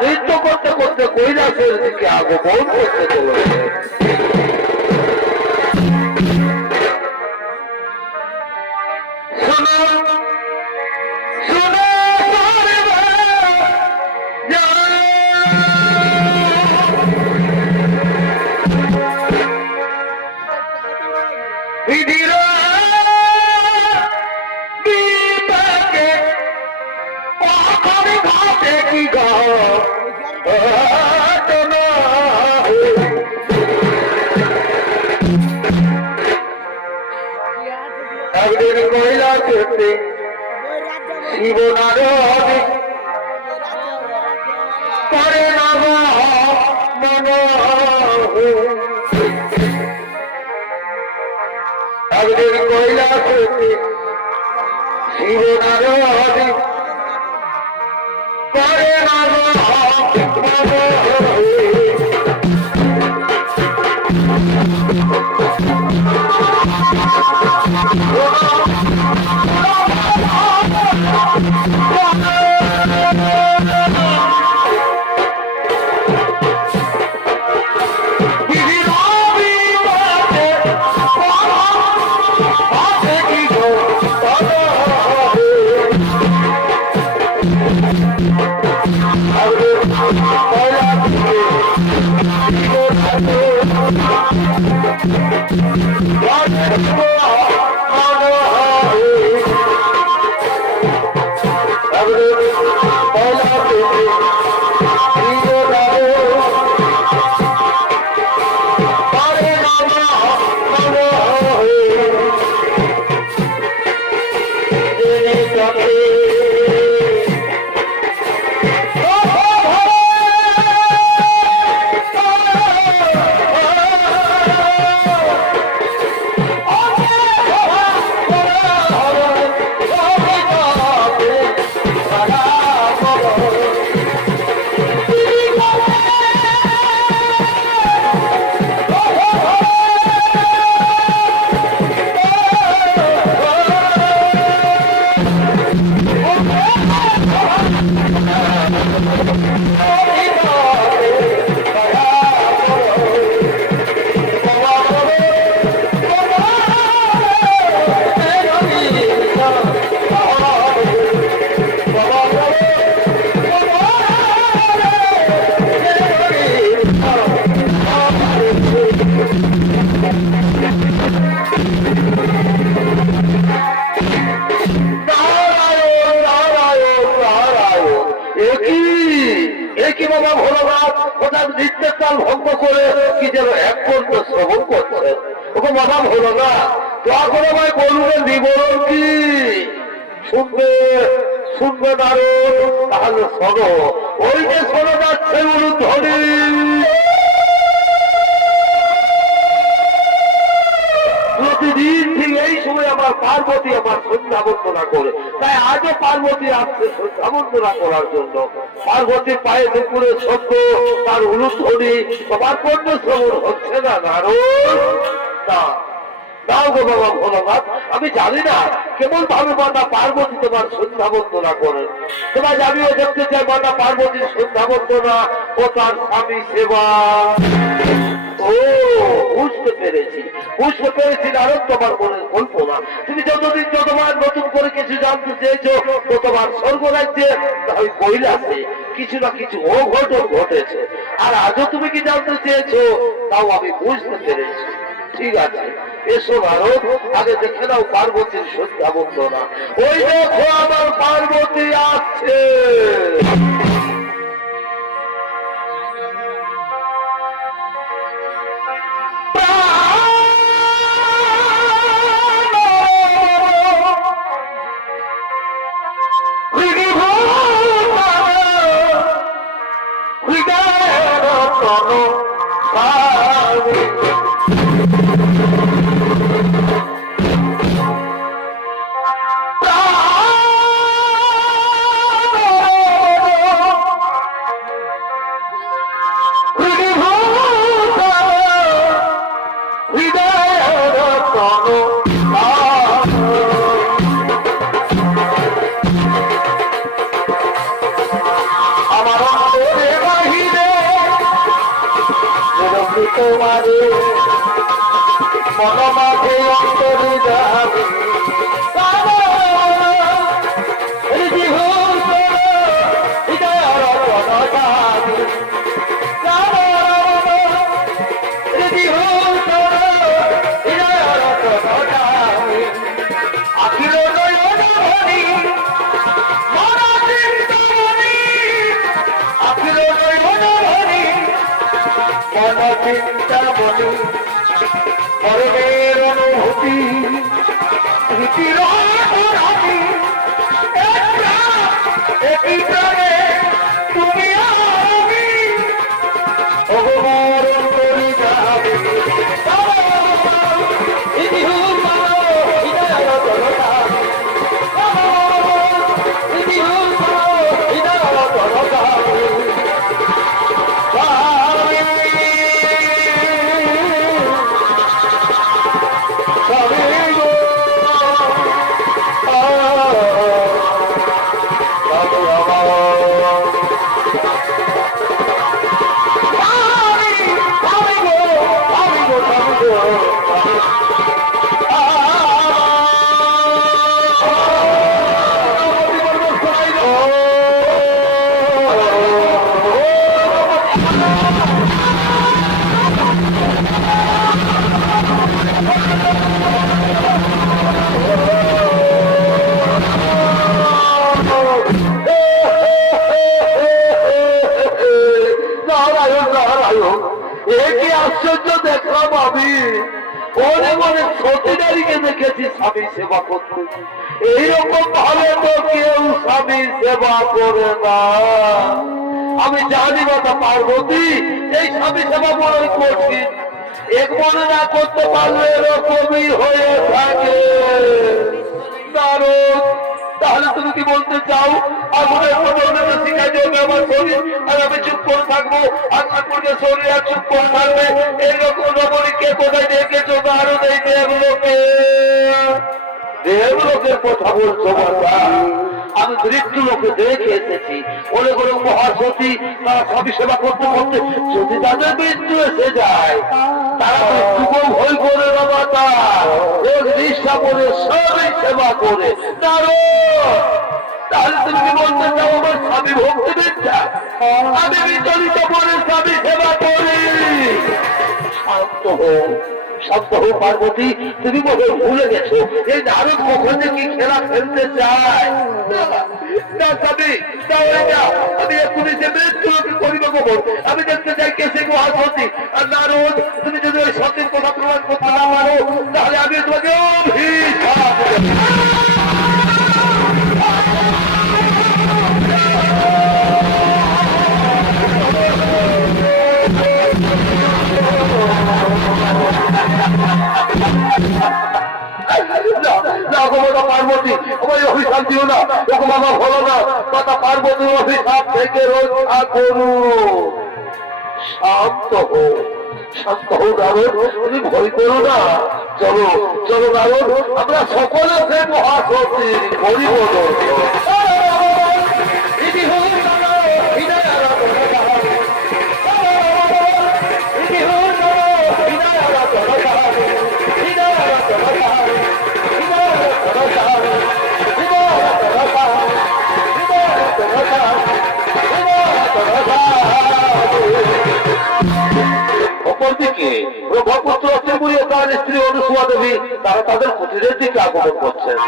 নৃত্য করতে করতে কৈলাসের দিকে আগমন করতে চলেছে। একদিন কৈলাসেতে শিবনারায়ণ করে নব মন, একদিন কৈলাসেতে শিবনারায়ণ করে নব মন। ভঙ্গ করে কি যেন এক পর্ব শ্রবণ করছে। ওকে বাবা হলো না দোয়া করে আমায় বলবেন বিবরণ কি শুনবে শুনবে নারদ, তাহলে শোনো। ওই যে শোনা যাচ্ছে উলুধ্বনি, প্রতিদিন ঠিক এই সময় আমার পার্বতী আমার সন্ধ্যা বন্দনা করে, তাই আজও পার্বতী আসছে সন্ধ্যা বন্দনা করার জন্য। পার্বতীর পায়ে দুপুরের শব্দ, তার উলুধ্বনি তোমার কণ্ঠ শ্রবণ হচ্ছে না নারদ? না দাও গো বাবা ভোলানাথ, আমি জানি না কেমন ভাবে মাতা পার্বতী তোমার সন্ধ্যা বন্দনা করেন। তোমার আমিও দেখতে চাই মাতা পার্বতীর সন্ধ্যা বন্দনা ও তার স্বামী সেবা। ও বুঝতে পেরেছি নারদ, তোমার মনের কল্পনা। তুমি যতদিন যতবার নতুন করে কিছু জানতে চেয়েছো, ততবার স্বর্গরাজ্যে ওই কৈলাসে কিছু না কিছু অঘটন ঘটেছে। আর আজও তুমি কি জানতে চেয়েছো, তাও আমি বুঝতে পেরেছি। ঠিক আছে, এসো নারদ, আগে দেখে নাও পার্বতীর সন্ধ্যা বন্দনা। ওই দেখো আমার পার্বতী আসছে। আমার তোমারে মন মাঝে অন্তরে যাবে চিন্তামণি মরণের অনুভূতি স্মৃতির অপরাধী একই প্রাণে তুমি আমি অবমরণ করে যাবে আশ্চর্য দেখলাম আমি অনেক অনেক সতীনারীকে দেখেছি স্বামী সেবা করতে, এইরকম ভাবে তো কেউ স্বামী সেবা করে না। আমি জানি মাতা পার্বতী এই স্বামী সেবা বড়ই কঠিন, এক মনে না করতে পারলে এরকমই হয়ে থাকে। নারদ, তাহলে তুমি কি বলতে চাও আমার শিখাই দেবে আমার শরীর আর আমি চুপ করে থাকবো, আর ঠাকুরকে শরীর আর চুপ করে থাকবে? এইরকম রমণীকে কোথায় দেখেছো? আরো এই দেবলোকে, দেবলোকের কথা বলছো মাতা? আমি মৃত্যু লোকে দেখে এসেছি অনেক অনেক মহাসতী তারা স্বামী সেবা করতে করতে যদি তাদের মৃত্যু এসে যায় তারা মৃত্যুকেও ভয় করে না মাতা, এক নিষ্ঠা করে সবই সেবা করে। তাহলে তুমি কি বলতে চাও আমার স্বামী ভক্তি বিদ্যা আমি বিচলিত করে স্বামী সেবা করি? শান্ত হোক, শান্ত হোক পার্বতী, তুমি মনে ভুলে গেছো এই নারদ কখন কি খেলা খেলতে চায় না স্বামী। আমি এক্ষুনি যে মৃত্যু করিব কখন আমি দেখতে চাই কে সে মহাসতী। আর নারদ, তুমি যদি ওই সত্যের কথা প্রমাণ করতে না পারো তাহলে আমি তোমাকে অভিশাপ দেব। পার্বতী আমার অভিশাপ দিও না, ওরকম আমার হলো না। মাতা পার্বতীর অভিশাপ থেকে রক্ষা করু। শান্ত হো, শান্ত হো নারদ, তুমি ভয় করো না। চলো চলো নারদ, আমরা সকলে সে মহাসতীর হরিবদন অপরদিকে ব্রহ্মপুত্র ত্রিপুরী তার স্ত্রী অনুসুয়া দেবী তারা তাদের কুটিরের দিকে আগমন করছেন।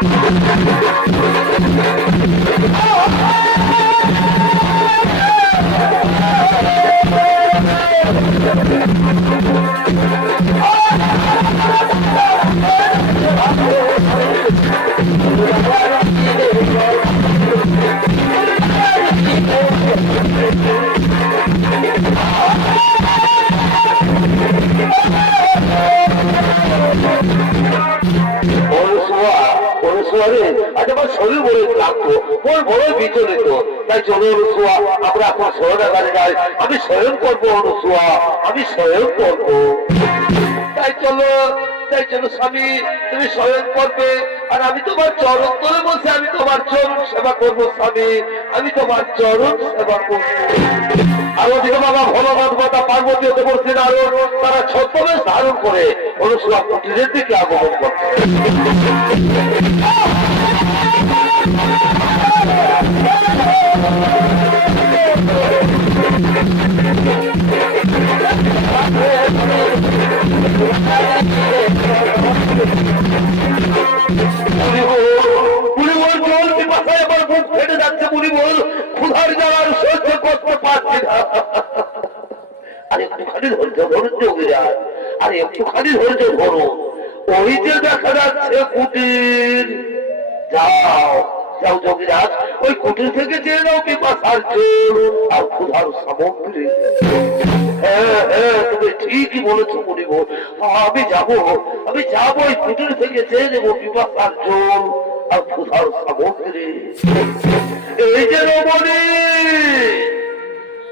শরীর বড় ক্লান্ত, মন বড় বিচলিত, তাই চলো অনুসুয়া আমরা এখন শরণাগারে যাই। আমি শয়ন করবো অনুসুয়া, আমি শয়ন করবো। তাই চলো স্বামী, তুমি শয়ন করবে আর আমি তোমার চরণ তলে বলছি আমি তোমার চরণ সেবা করবো। স্বামী, আমি তোমার চরণ সেবা করবো। আর ওদিকে বাবা ভোলানাথ মাতা পার্বতী হতে বলছেন আরো তারা ছদ্মবেশ ধারণ করে অনুসূয়া কুটিরের দিকে আগমন করছে। ফেটে যাচ্ছে বুড়ি বল, ক্ষুধার জ্বালার সহ্য করতে পারছি না। আর একটুখানি ধৈর্য ধরুন যোগীরাজ, আর একটুখানি ধৈর্য ধরুন। ওই যে দেখা যাচ্ছে কুটির, যাও যাও যোগীরাজ, ওই কুটির থেকে যে নাও পিপাসার জল আর ক্ষুধার সামগ্রী। হ্যাঁ হ্যাঁ, তুমি ঠিকই বলেছো মুনিব, আমি যাবো ওই কুটির থেকে চেয়ে নেবো পিপাসার জল আর ক্ষুধার সামগ্রী। এই যে রমণী,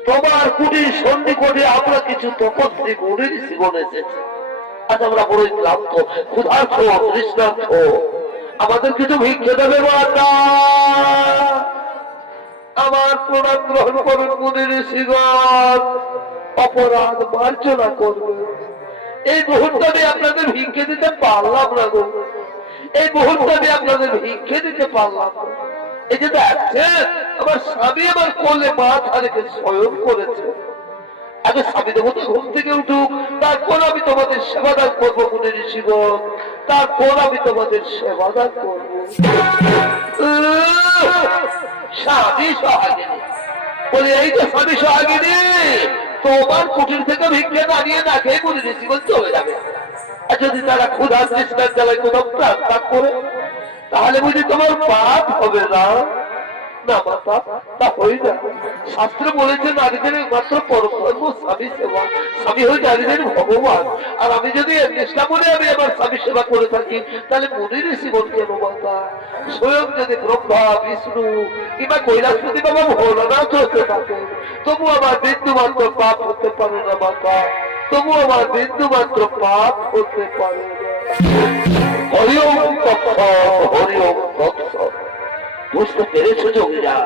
তোমার কুটির সন্ধিকটে আমরা কিছু তপস্বী মুনির জীবন এসেছে। আজ আমরা বড়ই ক্লান্ত, ক্ষুধার্ত, তৃষ্ণার্ত, আমাদের কিছু ভিক্ষে দেবে মাতা। আমার প্রণাম গ্রহণ করুন মুনির শিগণ, অপরাধ মার্জনা করবে। এই মুহূর্তে আমি আপনাদের ভিক্ষে দিতে পারলাম না গো, এই মুহূর্তে আমি আপনাদের ভিক্ষে দিতে পারলাম না। এই যে দেখছেন আমার স্বামী আমার কোলে মাথা রেখে শয়ন করেছে। আগে স্বামী দেবতা ঘুম থেকে উঠুক, তারপর আমি তোমাদের সেবাদান করবো মুনির শিগণ, তারপর আমি তোমাদের সেবাদান করবো। স্বামী সোহাগিনী বলে, এই যে স্বামী সোহাগিনী, তোমার কুটির থেকে ভিক্ষে দাঁড়িয়ে না খেয়ে মুনির শিগণ চলে যাবে। আর যদি তারা ক্ষুধা তৃষ্ণার জ্বালায় কোথাও প্রাণ ত্যাগ করে, তাহলে বুঝি তোমার পাপ হবে না? না মাতা, তা হই না। শাস্ত্র বলেছে নারীদের মাত্র পরধর্ম স্বামী সেবা, স্বামী হয়ে নারীদের ভগবান। আর আমি যদি চেষ্টা করে আমি আমার স্বামী সেবা করে থাকি, তাহলে মুনির জীবন কেন মাতা? স্বয়ং যদি ব্রহ্মা বিষ্ণু কিংবা কৈলাসপতি বাবা ভোলানাথ হতে থাকে, তবু আমার বিন্দু মাত্র পাপ হতে পারে না মাতা, তবু আমার বিন্দু মাত্র পাপ হতে পারে না। হরি ওম তৎসৎ, হরি ওম তৎসৎ। বুঝতে পেরেছো যোগীরা?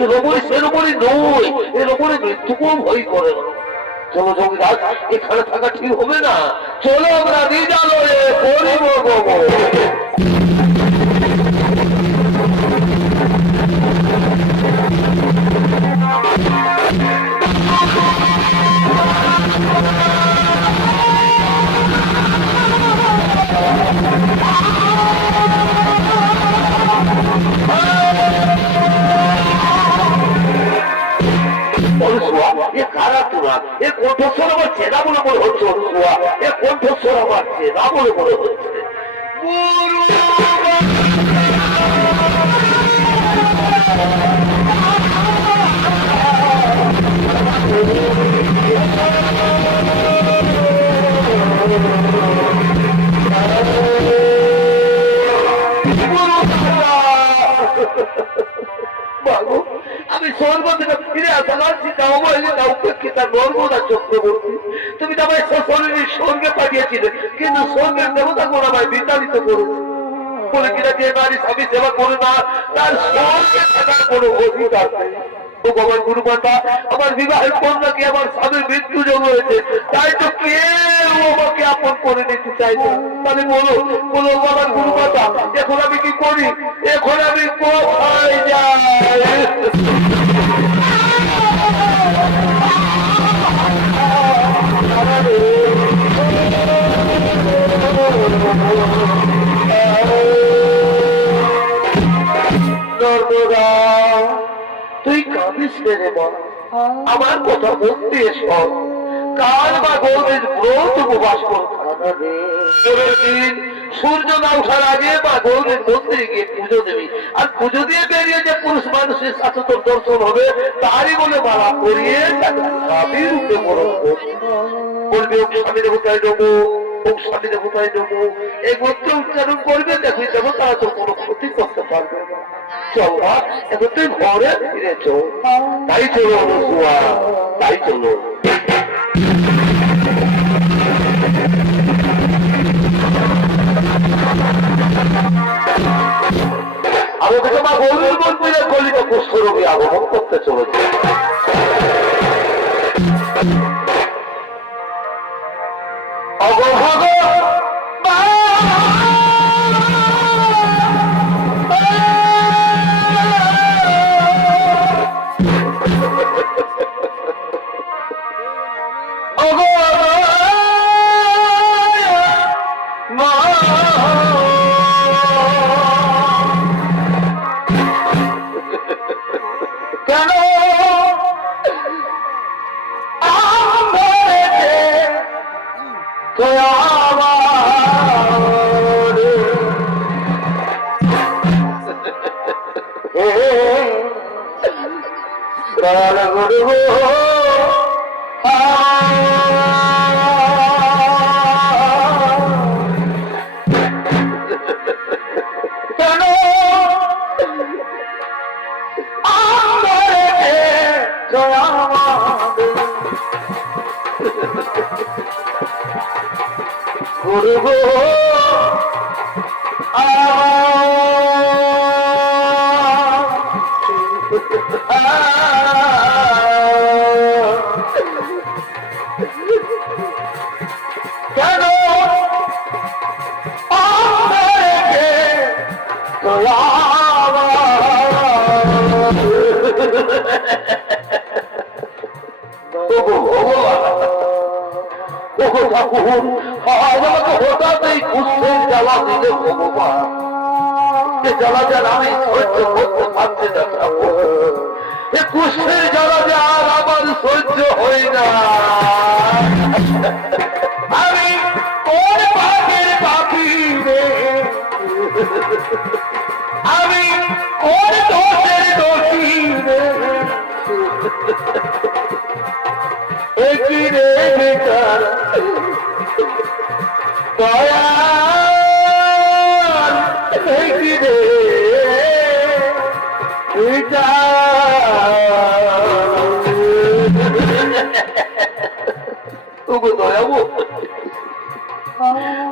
এর ওপরে সে ওপরে নয়, এর ওপরে মৃত্যুকেও ভয় করে না। চলো যোগীরাজ, এখানে থাকা ঠিক হবে না, চলো আমরা নিজালয়ে পরিবর্তন। কণ্ঠস্বর আমার চেনা বলে মনে হচ্ছে, এ কণ্ঠস্বর আমার চেনা বলে মনে হচ্ছে। আমি স্বর্গ থেকে ফিরে আসার চিন্তা অবহেলে না উপেক্ষিতা নর্মদা চক্রবর্তী, তুমি তো আমায় শরীরের স্বর্গে পাঠিয়েছিলে, কিন্তু স্বর্গের দেবতা কোন আমায় বিতাড়িত করেছে বলে কিনা যে নারী স্বামী সেবা করে না তার স্বর্গে থাকার কোনো অধিকার নেই। আমার গুরুমাতা, আমার বিবাহের কন্যাকে আমার স্বামীর মৃত্যু যোগ হয়েছে, তাই তো কেউ আমাকে আপন করে নিতে চাইছে। তাহলে বলো বলো আমার গুরুমাতা, এখন আমি কি করি? এখন আমি কোথায় যাই? নর্মদা, তুই কাঁদিস রে মা, আমার কথা বলতে এসব কাল বা গৌরের ব্রত উপবাস করে সূর্য না ওঠার আগে বা গৌরের মন্দিরে গিয়ে পুজো দেবি, আর পুজো দিয়ে বেরিয়ে যে পুরুষ মানুষের সাথে তোর দর্শন হবে তারই বলে মালা করিয়ে স্বামী রূপে বরণ বলবে, ওকে স্বামী দেবতায় দেবো, ওকে স্বামী দেবতায় দেবো, এই গোত্র উচ্চারণ করবে, দেখো দেবো তারা তোর কোনো ক্ষতি করতে পারবে না। চলো এখন তুই ঘরে ফিরে চল। তাই চলো অনুসুয়া, তাই চলো। আমাদের মা গৌরীর মন্দিরে গলিত কুষ্ঠ রোগী আগমন করতে চলেছে।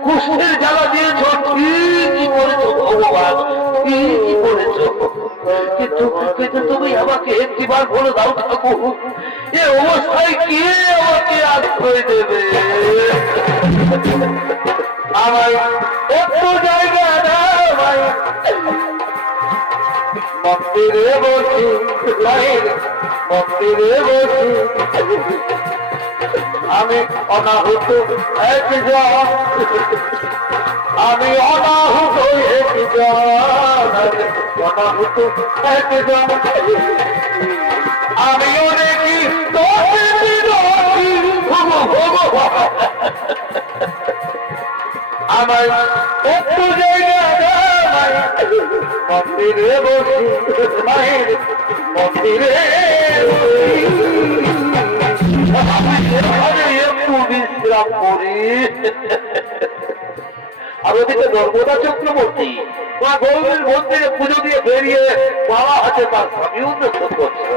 কুষ্ঠের জ্বালা দিয়েছ, কি করেছো ভগবান, কি করেছো? কিন্তু তুমি আমাকে একটিবার বলে দাও ঠাকুর, এ অবস্থায় কে আমাকে আশ্রয় দেবে? আমায় একটু জায়গা দাও, মন্দিরে বসি, মন্দিরে বসি আমি অনাহুত একজন, আমি অনাহুত একজন, অনাহুত একজন, আমি অনেকই আমার একটু জায়গা মন্দিরে বসি, মন্দিরে একটু বিশ্রাম করি। আর ওদিকে নর্মদা চক্রবর্তী মা গৌরীর মন্দিরে পুজো দিয়ে বেরিয়ে বাবা হাতে তার স্বামী উন্নয়ন করছে।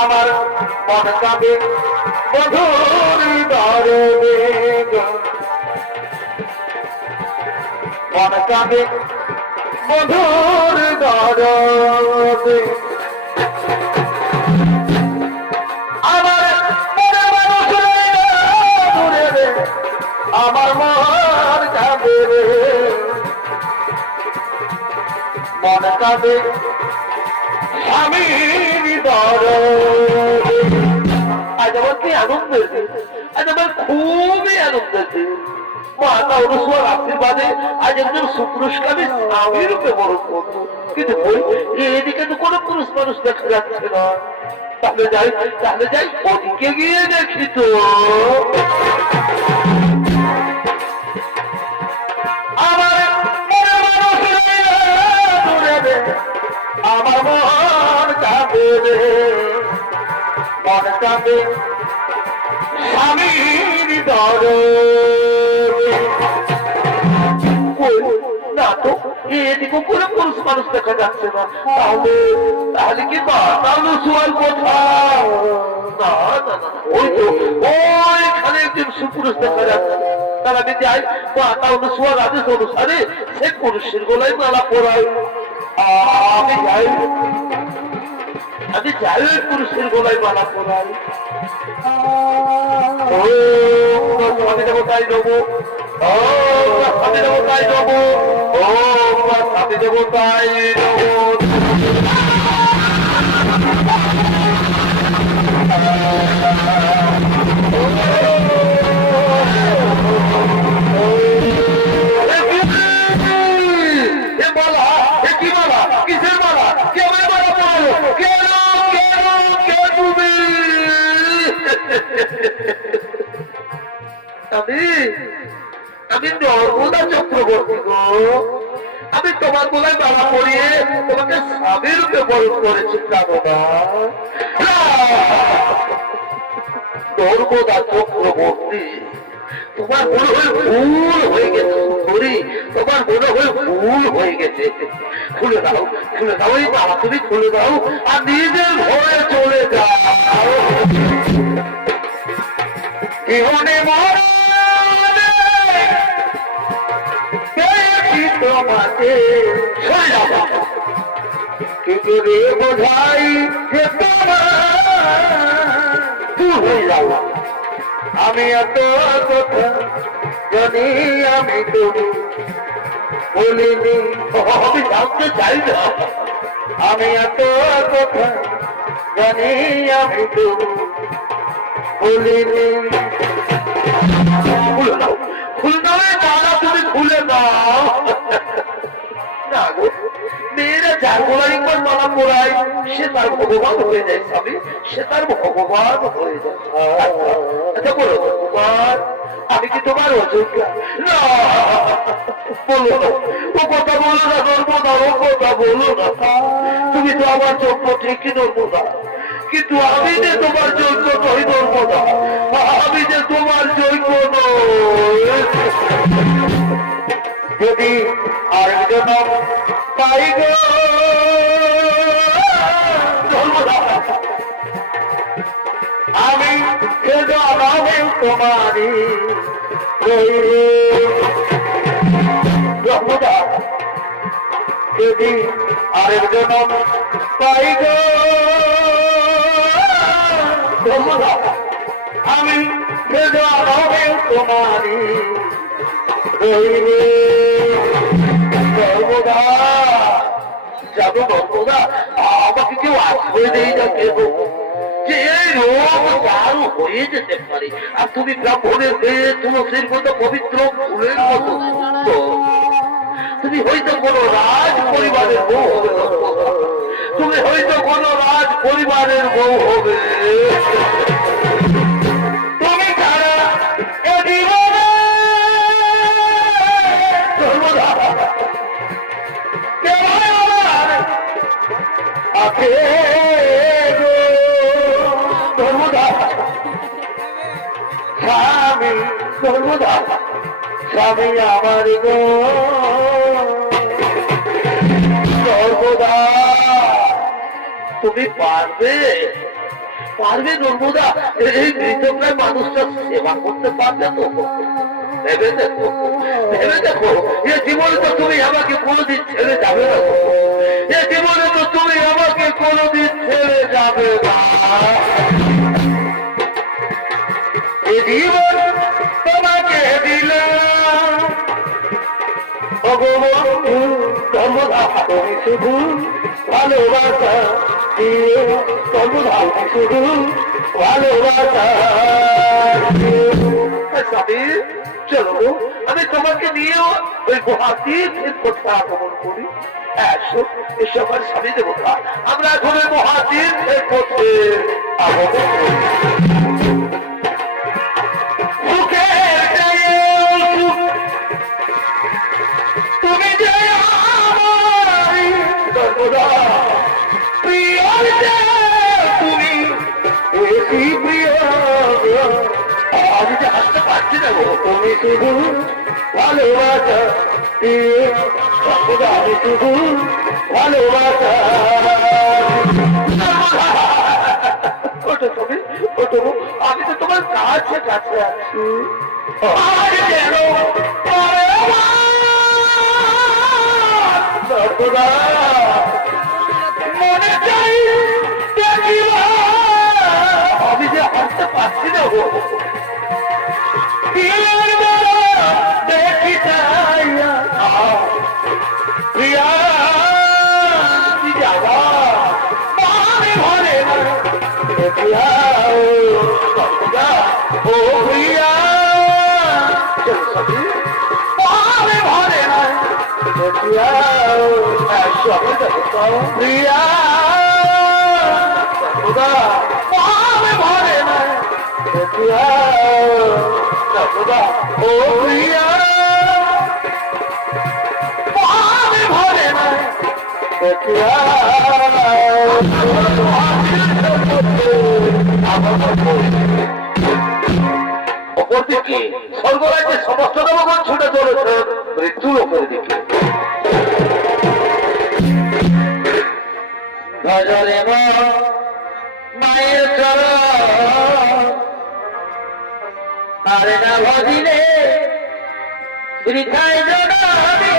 আমার মন কাঁদে মধুর দরদে, মন কাঁদে মধুর দরদে, আমার মনে মানুষ দূরে রে, আমার মন কাঁদে রে, মন কাঁদে স্বামীর দরদে। আজ আমার কি আনন্দ, আজ আমার খুবই আনন্দ। মাতা অনুসর আশীর্বাদে আজ একজন সুপুরুষকামী স্বামী রূপে বরণ করতো, কিন্তু এদিকে তো কোনো পুরুষ মানুষ দেখা যাচ্ছে না। তাহলে যাই ওদিকে গিয়ে দেখি তো। আমার আমার মন কাঁদে রে, মন কাঁদে স্বামীর দরদে। না তো এদিকে কোনো পুরুষ মানুষ দেখা যাচ্ছে না, তাহলে কি বাতানো শোয়ার কথা? না না না, ওই তো ওইখানে একজন সুপুরুষ দেখা যাচ্ছে। তাহলে আমি যাই বাতানো শোয়ার আদেশ অনুসারে সে পুরুষের গলায় মালা পরাই। আমি যাই পুরুষের গলায় মালা পরাই। স্বামী দেবতাই দেবো, স্বামী দেবতাই দেবো, স্বামী দেবতাই দেবো। আমি নর্মদা চক্রবর্তী গো, আমি তোমার গলায় মালা পরিয়ে তোমাকে স্বামী রূপে বরণ করেছি জানো না? নর্মদা চক্রবর্তী, তোমার মনে হয় ভুল হয়ে গেছে সুন্দরী, তোমার মনে হয় ভুল হয়ে গেছে। খুলে দাও, খুলে দাও, এই মালা তুমি খুলে দাও আর নিজের ঘরে চলে যাও। জীবনে তোমাকে কি করে বোঝাই যে তোমার হয়ে যাও। আমি এত কথা জানি, আমি তো বলিনি, আমি জানতে চাই না। আমি এত কথা জানি, আমি তো বলিনি। খুলে দাও, খুলে দাও, মালা তুমি খুলে দাও। না গো, মেয়েরা যার গলায় একবার মালা পরায় সে তার ভগবান হয়ে যায় স্বামী, সে তার ভগবান হয়ে যায়। আচ্ছা বলো ভগবান, আমি কি তোমার অযোগ্য? না বলো না, ও কথা বলো না নর্মদা, ও কথা বলো না। তুমি তো আমার যোগ্য ঠিকই নর্মদা, কিন্তু আমি যে তোমার যোগ্য নই নর্মদা, আমি যে তোমার যোগ্য নই। যদি আরেকজন পাই গো নর্মদা, আমি তোমারই নর্মদা, যদি আরেকজন পাই গো নর্মদা, আমি তোমারই নর্মদা। যাবো নর্মদা, আমাকে কেউ আশ্রয় দেই না কেউ, যে এই রোগ চারু হয়ে যেতে পারে। আর তুমি ব্রাহ্মণের মেয়ে, তুলসীর মতো পবিত্র ফুলের মতো, তুমি হয়তো কোনো রাজ পরিবারের বউ হবে, তুমি হয়তো কোনো রাজ পরিবারের বউ হবে। তুমি ছাড়া এ জীবনে আছে স্বামী, নর্মদা স্বামী আমার গো নর্মদা। তুমি পারবে, পারবে নর্মদা এই মৃতপ্রায় মানুষটা সেবা করতে পারবে তো? ভেবে দেখো, ভেবে দেখো, এ জীবনে তো তুমি আমাকে কোনোদিন ছেড়ে যাবে না, এ জীবনে তো তুমি আমাকে কোনোদিন ছেড়ে যাবে না। এ জীবন তোমাকে দিলাম ভগবন্ধু নর্মদা, তুমি শুধু ভালোবাসা দিয়ে, নর্মদা শুধু ভালোবাসা। চলো আমি তোমাকে নিয়েও ওই মহাতীর কথা আগমন করি। এসব আমার স্বামী দেবতা, আমরা এখন ওই মহাতীর পথে আগমন করি। তুমি যে সর্বদা প্রিয়, তুমি বেশি প্রিয়, আমি যে হাসতে পারছি না, তুমি শুধু ভালোবাসা সর্বদা, আমি শুধু ভালোবাসা। ওঠো তুমি, ওঠো, আমি তো তোমার কাছে কাছে আছি। সর্বদা প্রিয়া যাওয়া মানে ভরে না প্রিয়া ও প্রিয়া মানে ভরে না প্রিয়া প্রিয়া মানে ভরে না প্রিয়া ও প্রিয়া ভরে না অপরদিকে স্বর্গরাজ্যের সমস্ত দেবগণ ছুটে চলেছে মৃত্যু লোকের দিকে। ভজরে মায়ের চরণ তারে না ভজিলে বৃথায় জড়াবে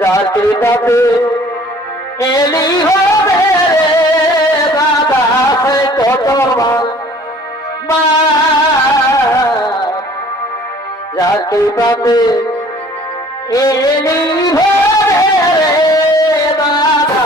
যাতে তাতে এলি হবে দাদা সে কত মা যাতে তাতে এলি হবে দাদা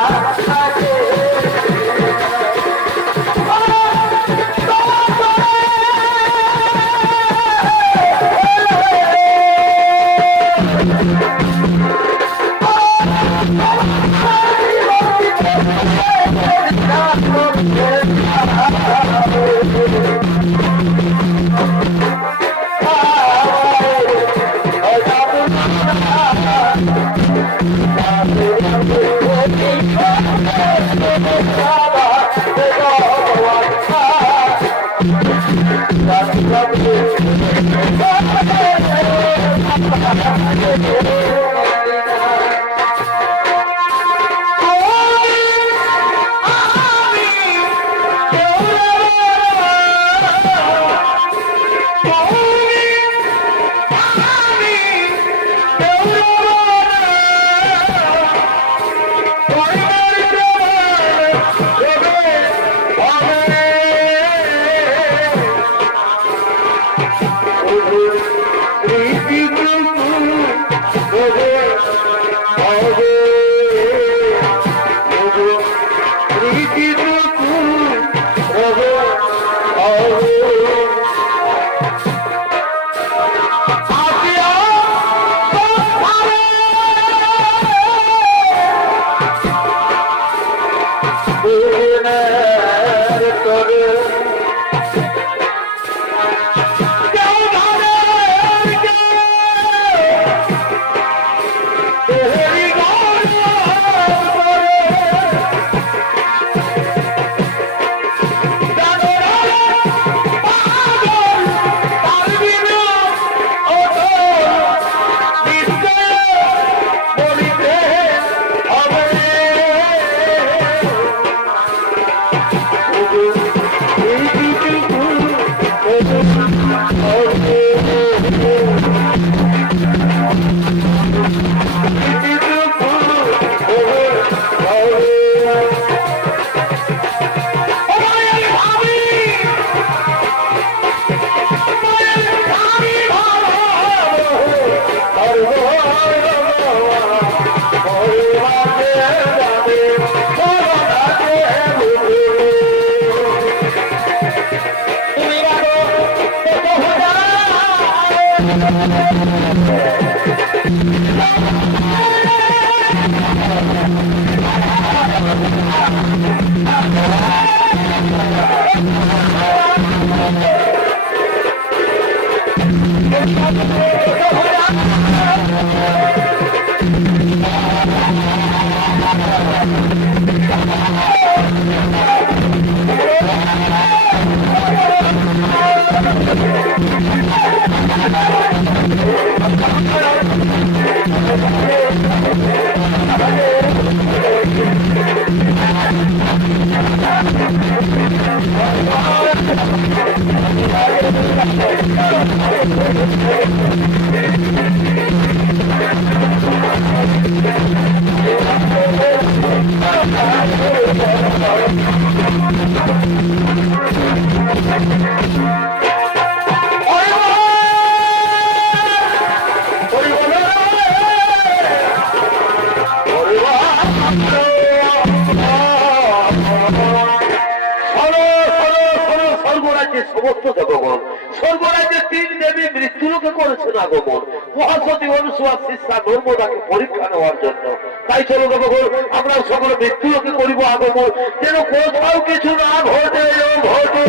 সমস্ত দেবগণ স্বর্গরাজ্যের তিন দেবী মৃত্যুলোকে করেছেন আগমন মহাসতী অনুসুয়া শিষ্যা নর্মদাকে পরীক্ষা নেওয়ার জন্য। তাই চলো দেবগণ আমরা সকলে মৃত্যুলোকে করিব আগমন, যেন কোথাও কিছু না ঘটে ঘটে।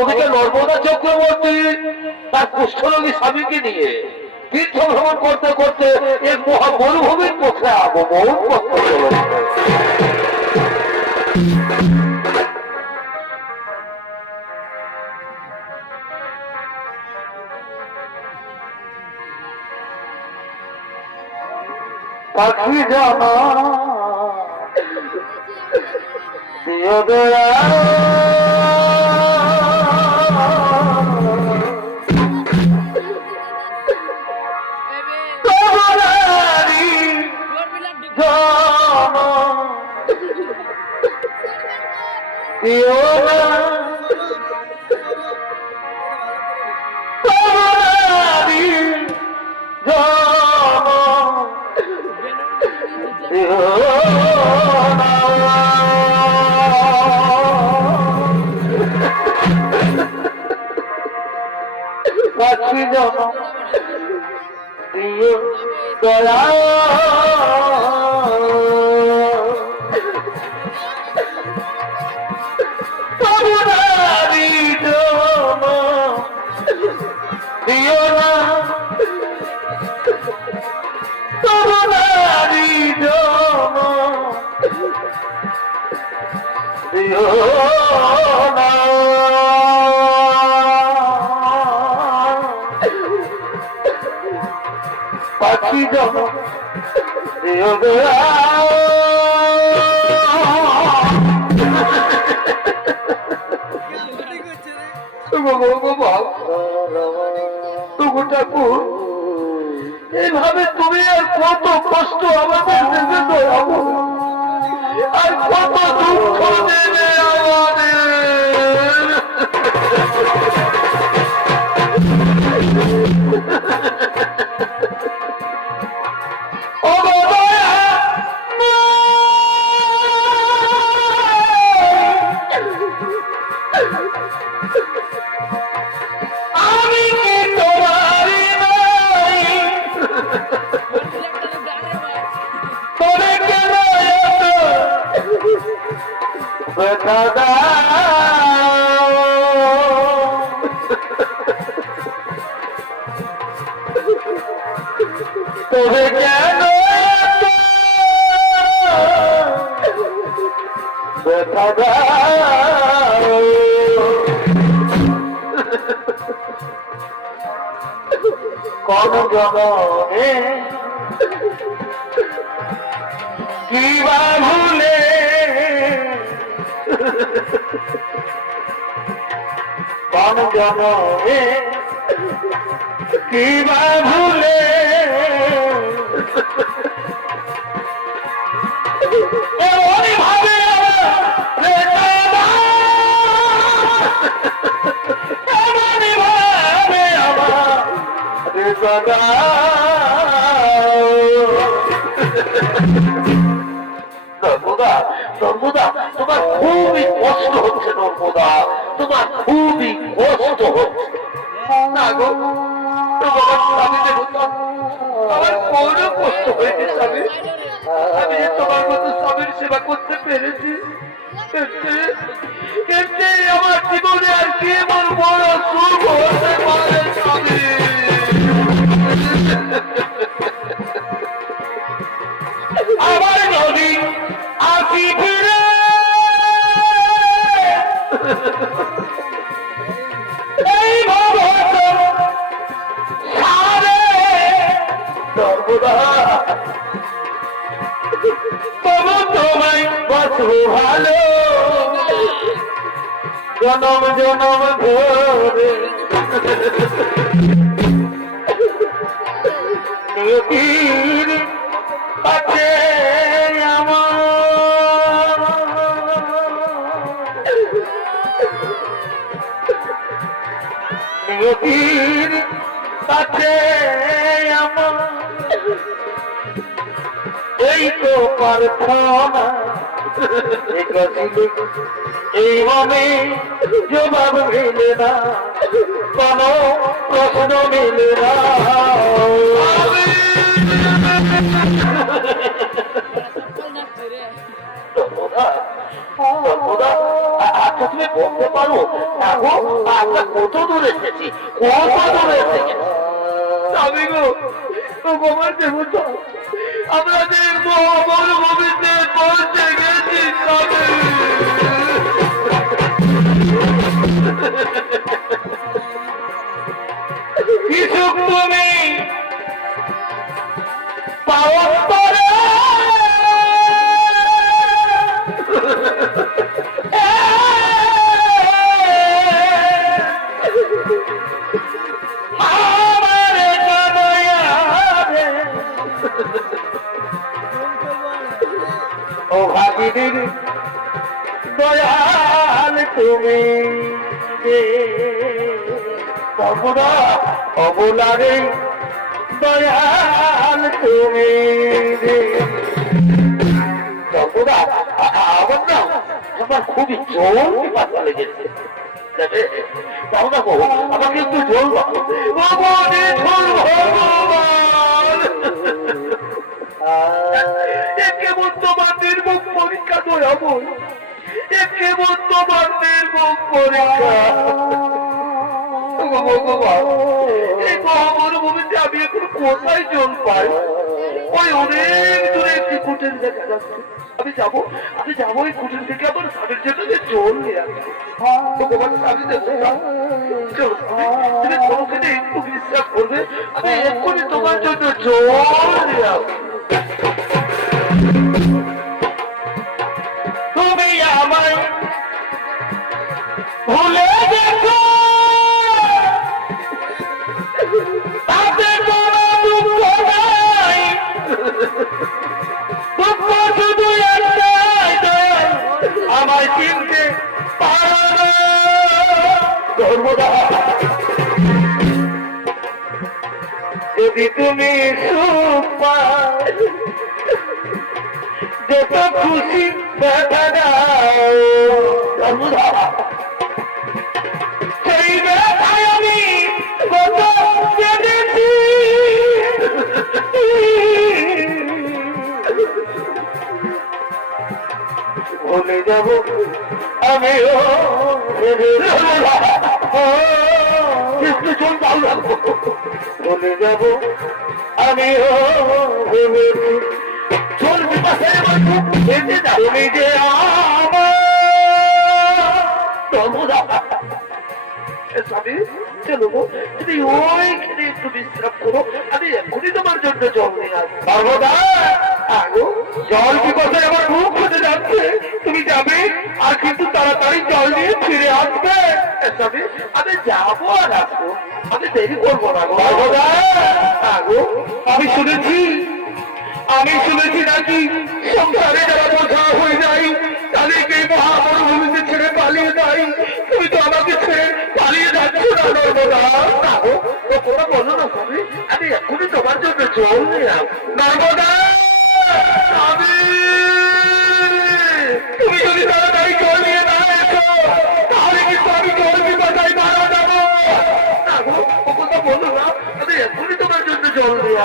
ওদিকে নর্মদা চক্রবর্তী তার কুষ্ঠরোগী স্বামীকে নিয়ে তীর্থ ভ্রমণ করতে করতে এক মহা মরুভূমির পক্ষে আগমন করতে চলেছে। পাখি জানা দিও দয়া পাখি জানা দিও দয়া দিও না তোমারি জম দিও না পাখি জম দিও দয়া ঠাকুর এইভাবে তুমি আর কত কষ্ট আমাদের দেবে দয়াবো আর কত দুঃখ দেবে আমাদের তবে কেন ব্যথা দাও কোন জনমে কিবা ভুলে কোন জনমে কিবা ভুলে এমনই ভাবে এমনই ভাবে আমার নর্মদা তোমার খুবই কষ্ট হচ্ছে, নর্মদা তোমার খুবই কষ্ট হচ্ছে। না গো, তোমার স্বামীদের আমার কোনো কষ্ট হয়েছে স্বামী। আমি যে তোমার মতো স্বামীর সেবা করতে পেরেছি, কিন্তু আমার জীবনে আর কি আমার বড় সুখ হতে পারে স্বামী। আমার নদী আসি ফিরে এই সর্বদা তবু তোমায় বাঁচবো ভালো জনম জনম ধরে। নিয়তির কাছে আমার নিয়তির কাছে আমার এই তো প্রার্থনা, এই মনে জবাব মিলে না, কোন প্রশ্ন মিলে না। আচ্ছা তুমি বলতে পারো আমরা কত দূর এসেছি, কত দূর এসেছি? আমি গো তোমার দেবতা, আমাদের মরুভূমিতে পৌঁছে গেছি। কিছু তুমি পাওয়ার পরে ও ভাগিনীর দয়াল তুমি তবুরা অবলারে দয়াল তুমি তবুরা আমার না আমার খুবই জোর পাতা লেগেছে। আমাকে একটু জল কেমন তোমার নির্মুখ পরীক্ষা দয়াবল, কেমন তোমার নির্মুখ পরীক্ষা। এই মরুভূমিতে আমি এখন কোথায় জল পাই? ওই অনেক দূরে একটি কুটির দেখা যাচ্ছে। আমি যাবো ওই কুটির থেকে আমার স্বামীর জন্য জল নিয়ে আসবো। তোমার স্বামী তুমি কোনোখানে একটু বিশ্বাস করবে, আমি এক্ষুনি তোমার জন্য জল নিয়ে আসবো। তুমি আমায় ভুলে দেখো, তাতে কোনো দুঃখ নাই, দুঃখ শুধু একটাই, আমায় চিনতে পারো না। যদি তুমি সুখ পাও, যত খুশি দেখা দাও, সেই ব্যথায় আমি কত কেঁদেছি। ভুলে যাব আমিও ভুলে যাব আমিও ভেবেছি। তুমি যে স্বামী চলো গো, তুমি ওইখানে একটু বিশ্রাম করো, আমি এখনই তোমার জন্য জল নিয়ে আসবো। সর্বদা জল কি কথা আমার মুখ হতে যাচ্ছে, তুমি যাবে আর কিন্তু তাড়াতাড়ি জল নিয়ে ফিরে আসবে। স্বামী আমি যাবো আর আসবো, আমি দেরি করবো না। সর্বদা আমি শুনেছি নাকি সংসারে যারা বোঝা হয়ে যায় তাদেরকে মহামরুভূমিতে ছেড়ে পালিয়ে যায়। তুমি তো আমাকে ছেড়ে পালিয়ে যাচ্ছ না নর্মদা। কোনো বলো না স্বামী, আমি এখনই তোমার জন্য জল নিয়ে আসবো। নর্মদা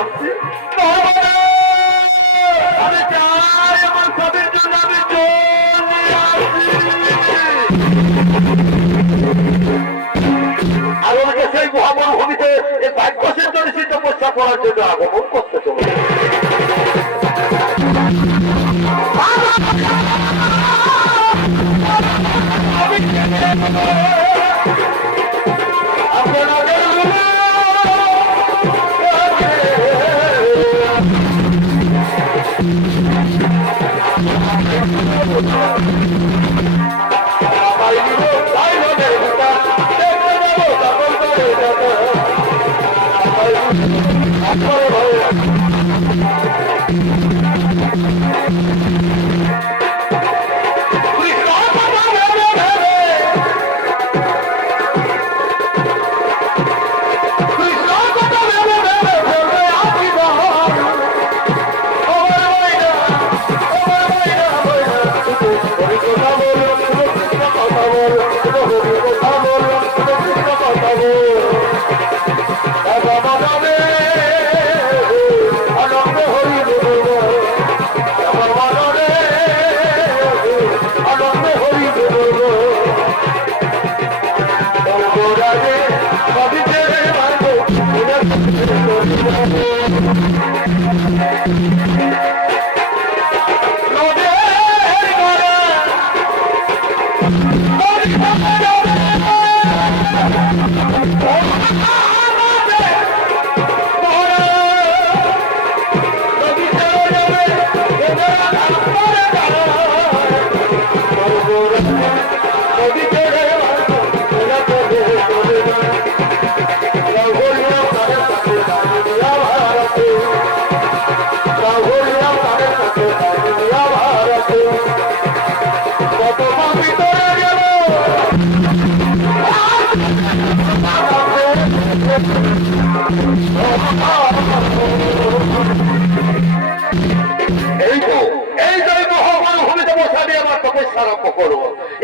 আসছি। আমি চাই আমার স্বামীর জন্য আমি জল নিয়ে আসছি। আর ওনাকে সেই মহামরুভূমিতে এই ভাগ্যসের জন্য তপস্যা করার জন্য আগমন করতে চলে।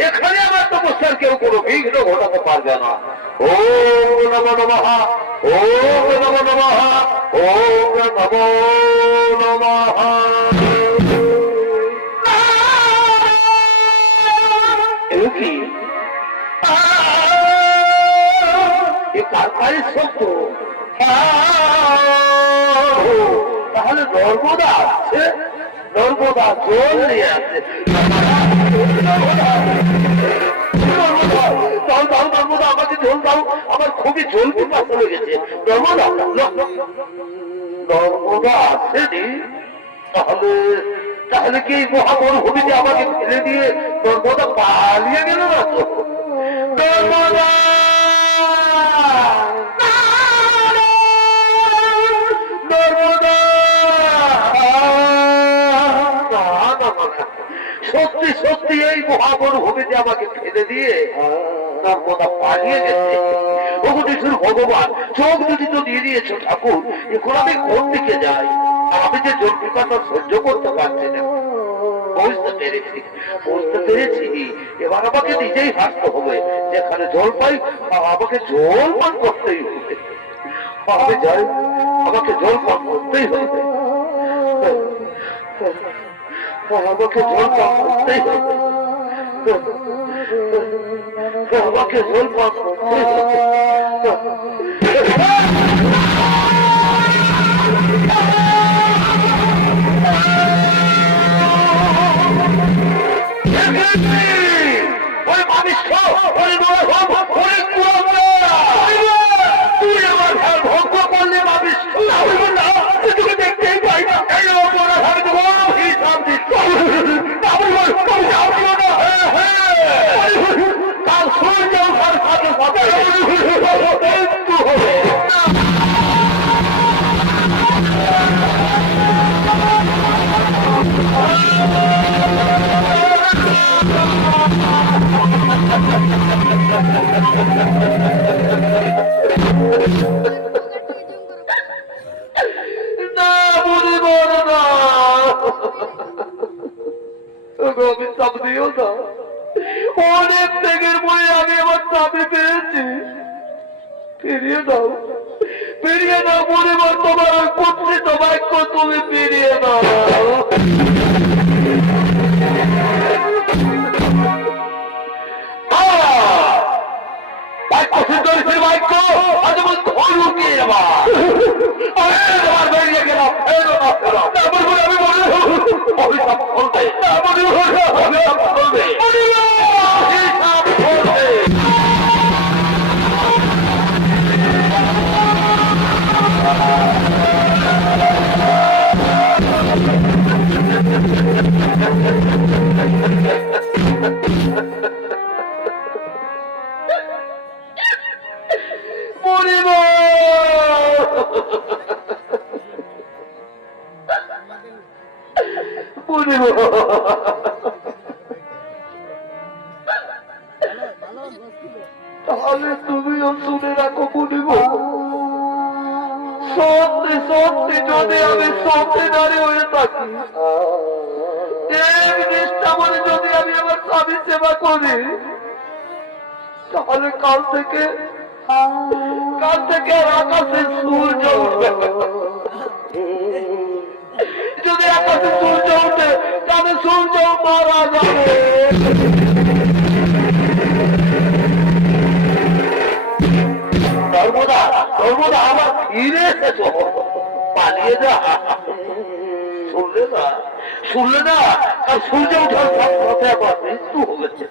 এখানে আমার তপস্যার কেউ কোনো বিঘ্ন ঘটাতে পারবে না। ওম নমো নমঃ, ওম নমো নমঃ, ওম নমো নমঃ। কি কারখানির শব্দ? তাহলে নর্মদা আসছে, নর্মদা জল নিয়ে আসছে। নর্মদা আমাকে জল দাও, আমার খুবই জল পিপাসা লেগেছে। নর্মদা নর্মদা আসেনি? তাহলে তাহলে কি মহামরুভূমিতে আমাকে ফেলে দিয়ে নর্মদা পালিয়ে গেল না তো? নর্মদা সত্যি সত্যি এই মহামরুভূমিতে আমাকে ফেলে দিয়ে নর্মদা পালিয়ে গেছে। ওগুলিশুর ভগবান চোখ দুটি তো দিয়ে দিয়েছো ঠাকুর, এখন আমি কোন দিকে যাই? আমি যে জল পিপাসা সহ্য করতে পারছি না। বুঝতে পেরেছি, বুঝতে পেরেছি। এবার আমাকে নিজেই হাসতে হবে। যেখানে জল পাই আমাকে জল পান করতেই হবে। আমি যাই, আমাকে জল পান করতেই হবে। আমাকে জল পান করতেই হবে। আমাকে জল পান করতেই হবে। ওই মানুষ তুই আমার ভোগ্য করলে মানুষ তোকে দেখতেই পাই না। কাল সূর্য ওঠার সাথে সাথে মৃত্যু হবে। না বলিব না, আমি চাপ দিও না। অনেক ত্যাগের পরে আমি আমার চাপে পেয়েছি, ফিরিয়ে দাও, ফিরিয়ে দাও পরিবার, তোমার ওই কুৎসিত বাক্য তুমি ফিরিয়ে দাও। বাক্য সিদ্ধরিসের বাক্য আজ আমার ধর লুকিয়ে যাবা। তোমার বেরিয়ে গেলাম, ফেরো না ফেরো আমি বলে অভিশাপ করবে, অভিশাপ করবে, অভিশাপ করবে। তাহলে তুমিও শুনে রাখো বুড়িব, সত্যি সত্যি যদি আমি সত্যিদারি হয়ে থাকি, এক নিষ্ঠা বলে যদি আমি আমার স্বামী সেবা করি, তাহলে কাল থেকে আকাশে সূর্য উঠবে। যদি আকাশে সূর্য উঠে তাহলে সূর্য মারা যাবে। সর্বদা আমার ফিরে এসেছো, পালিয়ে যা। শুনলে না আর সূর্য উঠার সাথে আমার মৃত্যু হয়েছে,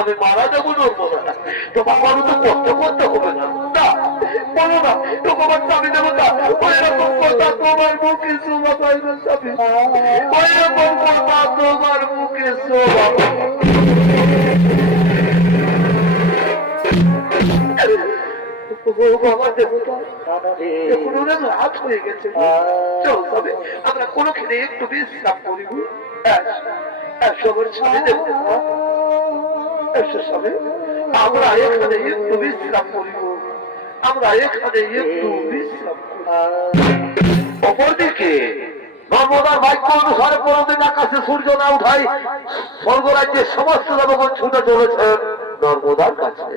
আমি মারা যাবো। নর্মদা তোমার মানুষ তো কষ্ট করতে হবে না, বলো না তোমার স্বামী দেবতা ওইরকম কথা তোমার মুখে শোভা পাইবে, স্বামী ওইরকম কথা তোমার মুখে শোভা। রাত হয়ে গেছে, চল তবে আমরা কোনখানে একটু বিশ্রাম করিব। আমরা এখানে একটু বিশ্রাম করিব, অপরদিকে নর্মদার বাক্য অনুসারে কোনদিন আকাশে সূর্য না উঠাই স্বর্গরাজ্যের সমস্ত জনগণ ছুটে চলেছেন নর্মদার কাছে।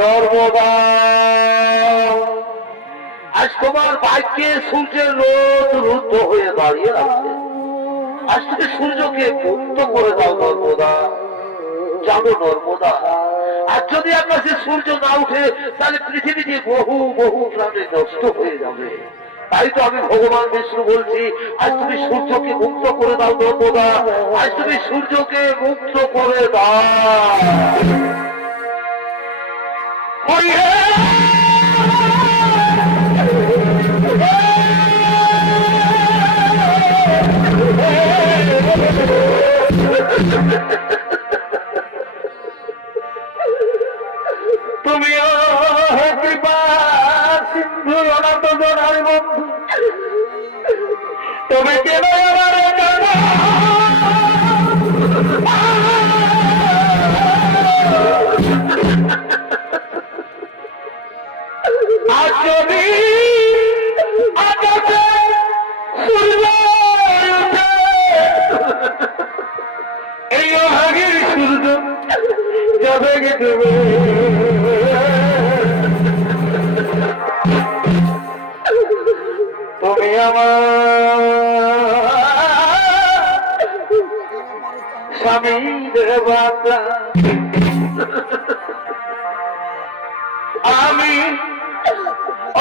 নর্মদা, আজ তোমার ভাগ্যে সূর্যের রোদ রুদ্ধ হয়ে দাঁড়িয়ে আছে। আজ থেকে সূর্যকে মুক্ত করে দাও নর্মদা। জানো নর্মদা, আর যদি আকাশে সূর্য না উঠে তাহলে পৃথিবীতে বহু বহু প্রাণী নষ্ট হয়ে যাবে। তাই তো আমি ভগবান বিষ্ণু বলছি, আজ তুমি সূর্যকে মুক্ত করে দাও নর্মদা। আজ তুমি সূর্যকে মুক্ত করে দাও। তুমিও কৃপা সিন্ধু অনাথ জনার বন্ধু, তবে কেন আমার আজ যদি আকাশে সূর্য উঠে, এই অহাগের সূর্য যাবে দেবে। তুমি আমার স্বামী দেবতা, আমি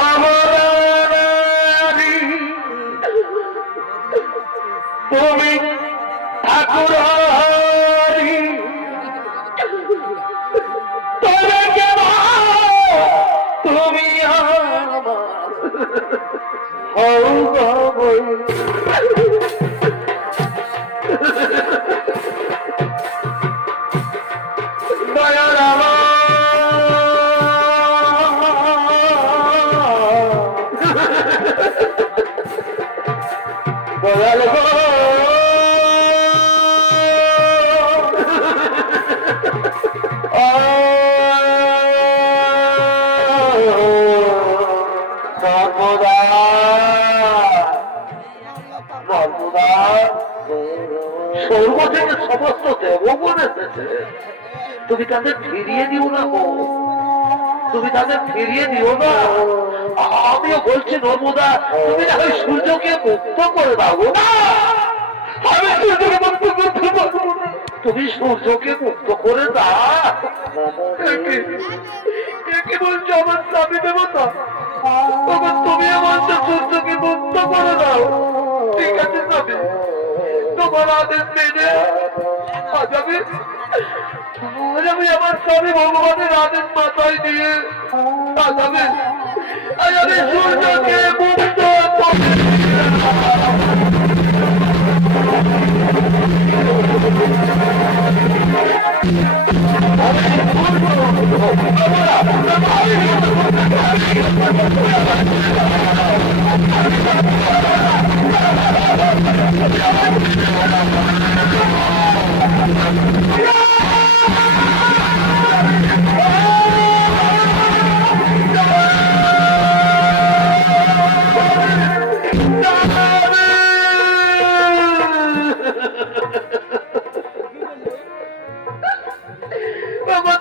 অমরারি, তুমি ঠাকুর হরি। তবে কেন তুমি আমার হও গো। দয়াল দয়াল গো, নর্মদা নর্মদা, স্বর্গ থেকে সমস্ত দেবগণ এসেছে, তুমি তাদের ফিরিয়ে দিও না গো, তুমি তাদের ফিরিয়ে দিও না। আমিও বলছি নর্মদা, তুমি না হয় সূর্যকে মুক্ত করে দাও গো। আমি সূর্যকে মুক্ত করতে পারবো না, তুমি সূর্যকে মুক্ত করে দাও। কি বলছো আমার স্বামী দেবতা? তুমি আমার সূর্যকে মুক্ত করে দাও। ঠিক আছে স্বামী, তোমার আদেশ মেনে আজ আমি আমার স্বামী ভগবানের আদেশ মাথায় দিয়ে আজ আমি সূর্যকে মুক্ত করে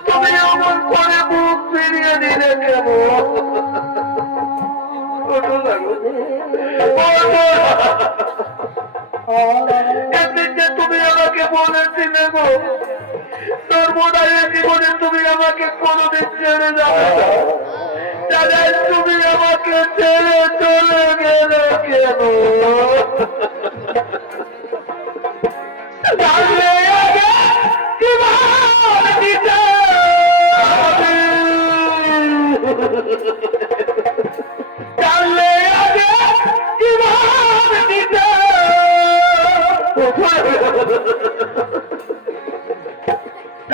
তুমি আমার পরে মুখ ফিরিয়ে দিলে কেমন? এমনিতে তুমি আমাকে বলেছিলে গো নর্মদায়ের জীবনে তুমি আমাকে কোনোদিন ছেড়ে যাবে না, তাহলে তুমি আমাকে ছেড়ে চলে গেলে কেন?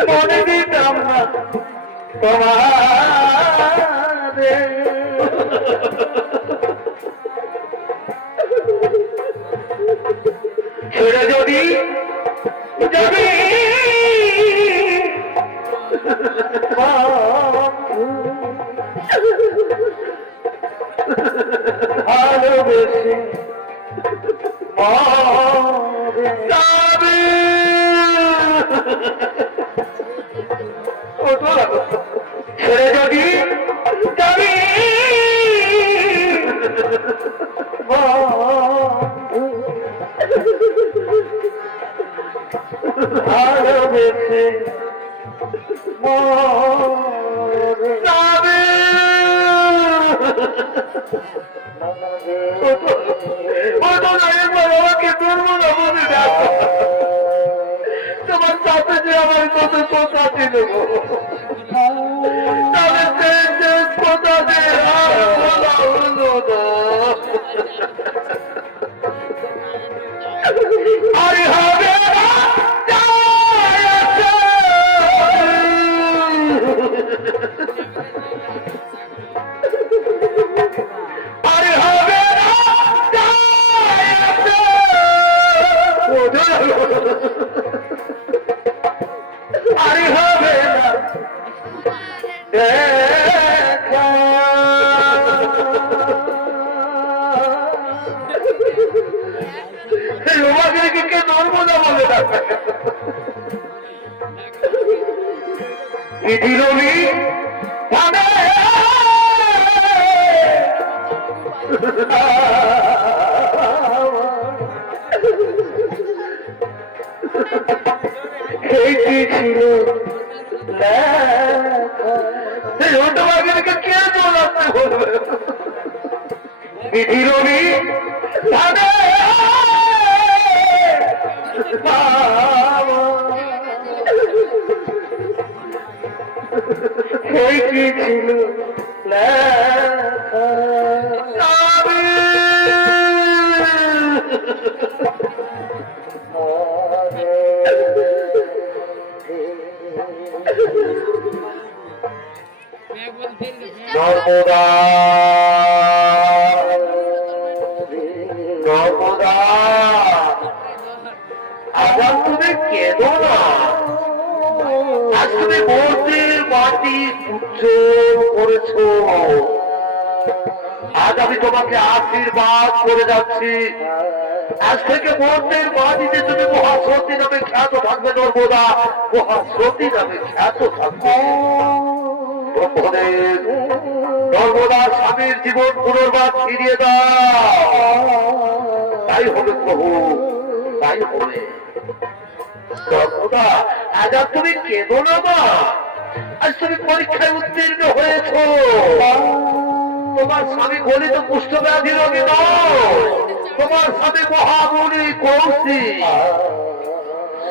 মনে দিতাম না তোমারে, ছেড়ে যদি যাবি ভালোবেসে ছেড়ে যদি যাবি ভালোবেসে আমাকে দুর্বল বলে ডাক তোমার সাথে যে আমার কত কথা ছিল কথা দিয়ে আর বলা হলো না আরে হবে আরে হবে আরে হবে কে ধরবো না বলে রবি এইটি ছিল কে দৌড়াতে বলবে বিধি রবি এইটি ছিল নর্মদা নর্মদা আজ তুমি কেঁদো না আজ তুমি মন্দির মাটি পুচ্ছ করেছ আজ আমি তোমাকে আশীর্বাদ করে যাচ্ছি আজ থেকে মন্দির মাটিতে তুমি মহাসতী নামে খ্যাত থাকবে নর্মদা মহাসতী নামে খ্যাত থাকবে নর্মদা স্বামীর জীবন পুনর্বার ফিরিয়ে দাও তাই হবে প্রভু তাই হবে নর্মদা আজ আর তুমি কেঁদো না মা আজ তুমি পরীক্ষায় উত্তীর্ণ হয়েছ তোমার স্বামী গলিত কুষ্ঠব্যাধি রোগী নয় তোমার স্বামী মহামুনি কৌশিক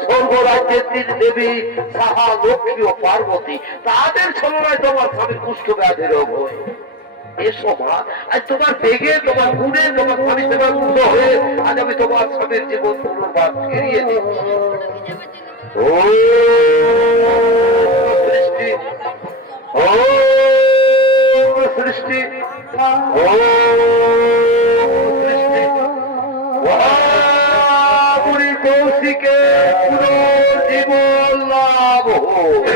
স্বর্গরাজ্যের তিন দেবী সাহা লক্ষ্মী ও পার্বতী তাদের ছলনায় তোমার স্বামীর কুষ্ঠব্যাধি রোগ হয় এসো মা আজ তোমার বেগে তোমার গুণে তোমার স্বামী সেবার গুণ হয়ে আজ আমি তোমার স্বামীর জীবন পুনর্বার ফিরিয়ে দিচ্ছি ও সৃষ্টি ও সৃষ্টি ও সৃষ্টি মহাপুরী কৌশিকে পুনর্জীবন লাভ হোক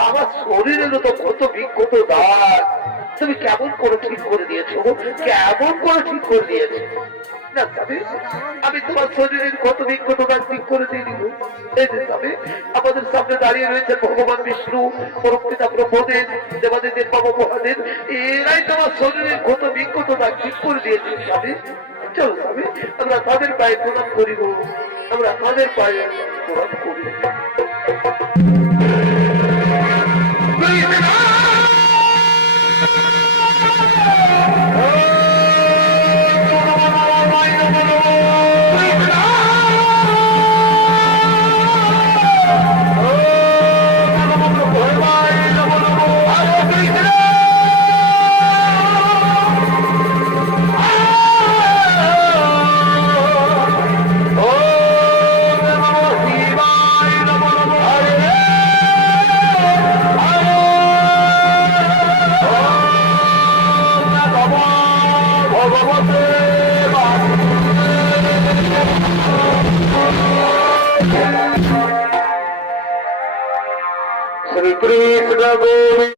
আমার শরীরের তো কত বিক্ষত দাগ তুমি কেমন করে ঠিক করে দিয়েছো কেমন করে ঠিক করে দিয়েছো না তবে আমি তোমার শরীরের কত বিক্ষত দাগ ঠিক করে দিয়ে দিব এই যে তবে আমাদের সামনে দাঁড়িয়ে রয়েছে ভগবান বিষ্ণু পরমপিতা ব্রহ্মদেব দেবাদেবের বাবা মহাদেব এরাই তোমার শরীরের কত বিক্ষত দাগ ঠিক করে দিয়েছে স্বামী চলো স্বামী আমরা তাদের পায়ে প্রণাম করিব আমরা তাদের পায়ে প্রণাম করিব কৃষ্ণ গোবিন্দ।